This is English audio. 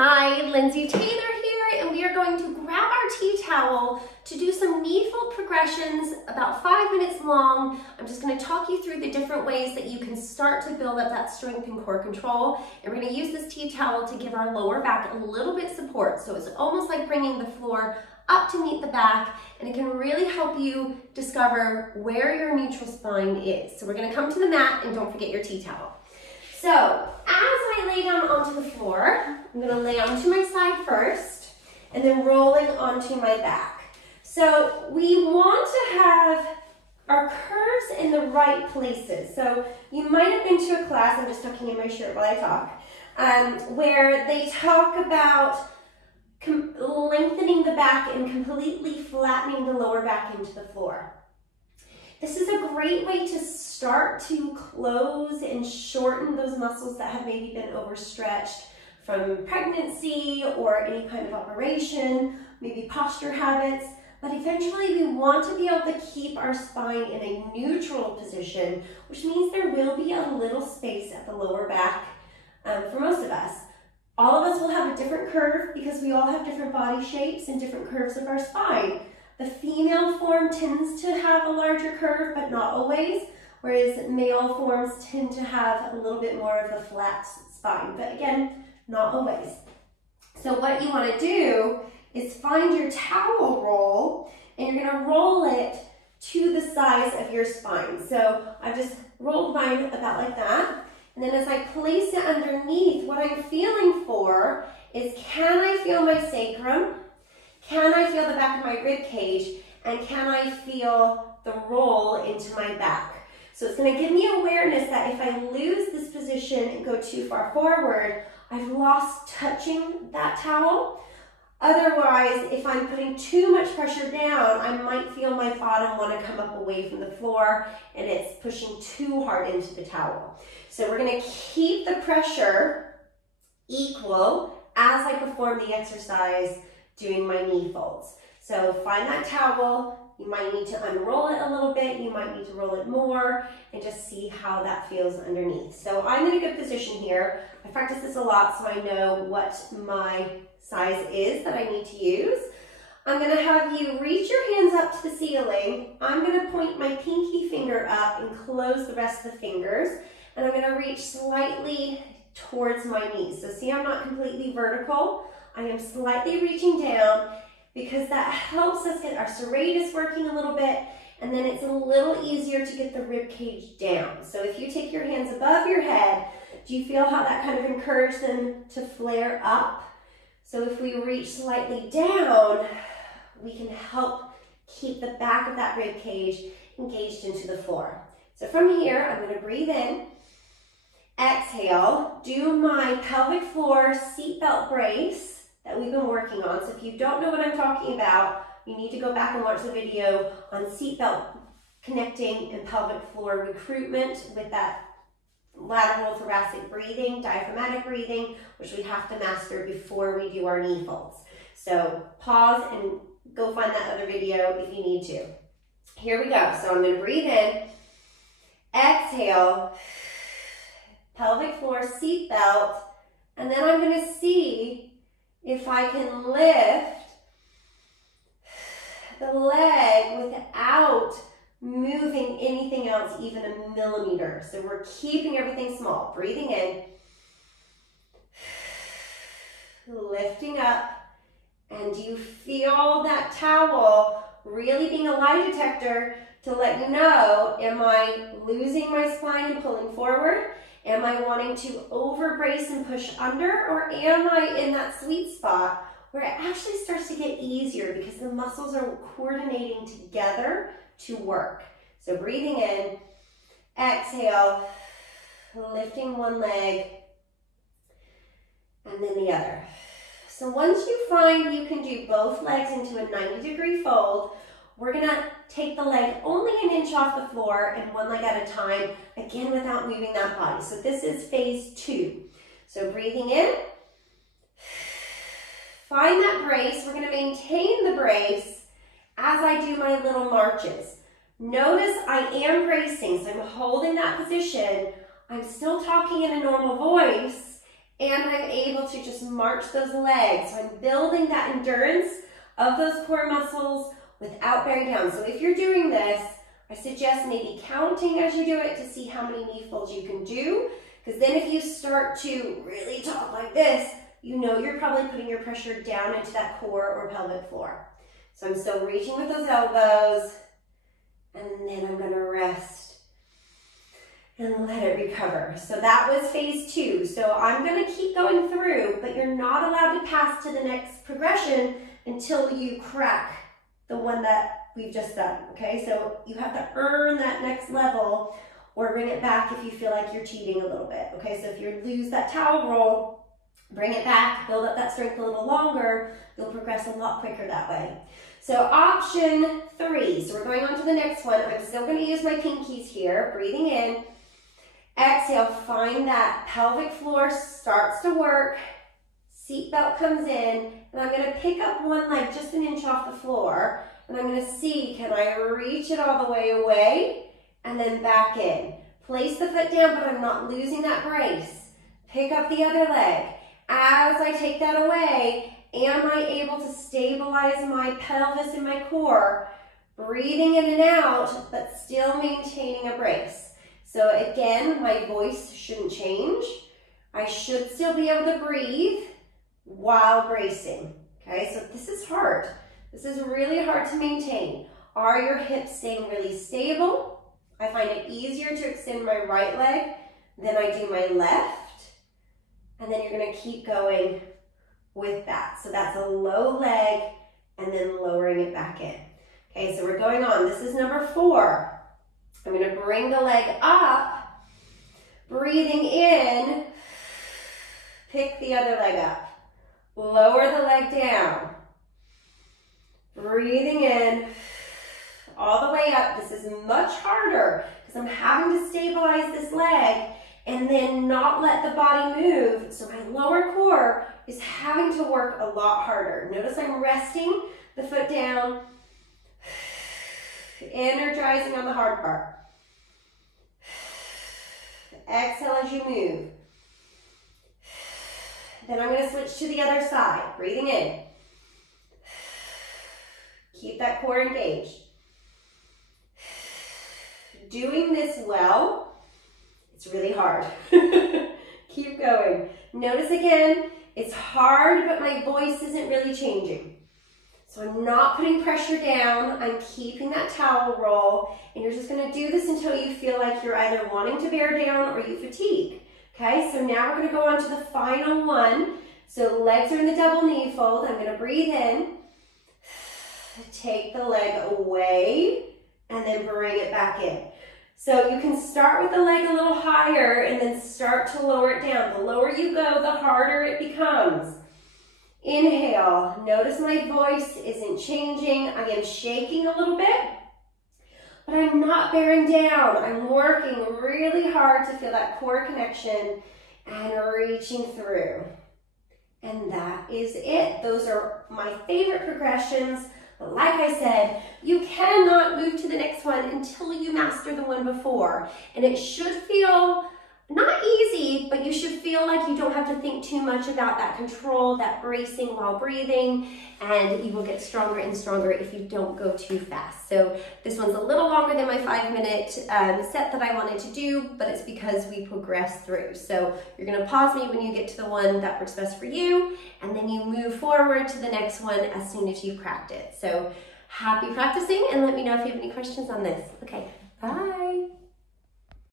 Hi, Lindsay Taylor here, and we are going to grab our tea towel to do some knee fold progressions about 5 minutes long. I'm just going to talk you through the different ways that you can start to build up that strength and core control. And we're going to use this tea towel to give our lower back a little bit support. So it's almost like bringing the floor up to meet the back, and it can really help you discover where your neutral spine is. So we're going to come to the mat, and don't forget your tea towel. So as I lay down onto the floor, I'm going to lay onto my side first and then rolling onto my back. So we want to have our curves in the right places. So you might have been to a class, I'm just tucking in my shirt while I talk, where they talk about lengthening the back and completely flattening the lower back into the floor. This is a great way to start to close and shorten those muscles that have maybe been overstretched from pregnancy or any kind of operation, maybe posture habits. But eventually we want to be able to keep our spine in a neutral position, which means there will be a little space at the lower back for most of us. All of us will have a different curve because we all have different body shapes and different curves of our spine. The female form tends to have a larger curve, but not always, whereas male forms tend to have a little bit more of a flat spine, but again, not always. So what you want to do is find your towel roll, and you're going to roll it to the size of your spine. So I've just rolled mine about like that, and then as I place it underneath, what I'm feeling for is, can I feel my sacrum? Can I feel the back of my rib cage? And can I feel the roll into my back? So it's going to give me awareness that if I lose this position and go too far forward, I've lost touching that towel. Otherwise, if I'm putting too much pressure down, I might feel my bottom want to come up away from the floor and it's pushing too hard into the towel. So we're going to keep the pressure equal as I perform the exercise doing my knee folds. So find that towel. You might need to unroll it a little bit. You might need to roll it more and just see how that feels underneath. So I'm in a good position here. I practice this a lot so I know what my size is that I need to use. I'm going to have you reach your hands up to the ceiling. I'm going to point my pinky finger up and close the rest of the fingers. And I'm going to reach slightly towards my knees. So see, I'm not completely vertical. I am slightly reaching down because that helps us get our serratus working a little bit, and then it's a little easier to get the rib cage down. So if you take your hands above your head, do you feel how that kind of encourages them to flare up? So if we reach slightly down, we can help keep the back of that rib cage engaged into the floor. So from here, I'm going to breathe in, exhale, do my pelvic floor seatbelt brace that we've been working on. So if you don't know what I'm talking about, you need to go back and watch the video on seatbelt connecting and pelvic floor recruitment with that lateral thoracic breathing, diaphragmatic breathing, which we have to master before we do our knee folds. So pause and go find that other video if you need to. Here we go. So I'm going to breathe in, exhale, pelvic floor seatbelt, and then I'm going to see if I can lift the leg without moving anything else even a millimeter. So we're keeping everything small. Breathing in, lifting up, and do you feel that towel really being a lie detector to let you know, am I losing my spine and pulling forward? Am I wanting to overbrace and push under, or am I in that sweet spot where it actually starts to get easier because the muscles are coordinating together to work? So breathing in, exhale, lifting one leg, and then the other. So once you find you can do both legs into a 90-degree fold, we're gonna take the leg only an inch off the floor and one leg at a time, again without moving that body. So this is phase 2. So breathing in, find that brace. We're gonna maintain the brace as I do my little marches. Notice I am bracing, so I'm holding that position. I'm still talking in a normal voice, and I'm able to just march those legs. So I'm building that endurance of those core muscles without bearing down. So if you're doing this, I suggest maybe counting as you do it to see how many knee folds you can do, because then if you start to really talk like this, you know you're probably putting your pressure down into that core or pelvic floor. So I'm still reaching with those elbows, and then I'm gonna rest and let it recover. So that was phase 2. So I'm gonna keep going through, but you're not allowed to pass to the next progression until you crack the one that we've just done, okay? So you have to earn that next level or bring it back if you feel like you're cheating a little bit, okay? So if you lose that towel roll, bring it back, build up that strength a little longer, you'll progress a lot quicker that way. So option 3, so we're going on to the next one. I'm still gonna use my pinkies here, breathing in. Exhale, find that pelvic floor starts to work, seatbelt comes in, and I'm gonna pick up one leg just an inch off the floor, and I'm gonna see, can I reach it all the way away, and then back in. Place the foot down, but I'm not losing that brace. Pick up the other leg. As I take that away, am I able to stabilize my pelvis and my core, breathing in and out, but still maintaining a brace? So again, my voice shouldn't change. I should still be able to breathe while bracing, okay? So this is hard. This is really hard to maintain. Are your hips staying really stable? I find it easier to extend my right leg than I do my left. And then you're gonna keep going with that. So that's a low leg and then lowering it back in. Okay, so we're going on. This is number 4. I'm gonna bring the leg up, breathing in, pick the other leg up. Lower the leg down. Breathing in, all the way up. This is much harder because I'm having to stabilize this leg and then not let the body move. So my lower core is having to work a lot harder. Notice I'm resting the foot down, energizing on the hard part. Exhale as you move. Then I'm going to switch to the other side, breathing in. Keep that core engaged. Doing this well, it's really hard. Keep going. Notice again, it's hard, but my voice isn't really changing. So I'm not putting pressure down, I'm keeping that towel roll, and you're just gonna do this until you feel like you're either wanting to bear down or you fatigue. Okay, so now we're gonna go on to the final one. So legs are in the double knee fold. I'm gonna breathe in, take the leg away, and then bring it back in. So you can start with the leg a little higher and then start to lower it down. The lower you go, the harder it becomes. Inhale, notice my voice isn't changing. I am shaking a little bit, but I'm not bearing down. I'm working really hard to feel that core connection and reaching through. And that is it. Those are my favorite progressions. But like I said, you cannot move to the next one until you master the one before. And it should feel not easy, but you should feel like you don't have to think too much about that control, that bracing while breathing, and you will get stronger and stronger if you don't go too fast. So this one's a little longer than my 5-minute set that I wanted to do, but it's because we progress through. So you're gonna pause me when you get to the one that works best for you, and then you move forward to the next one as soon as you've cracked it. So happy practicing, and let me know if you have any questions on this. Okay, bye.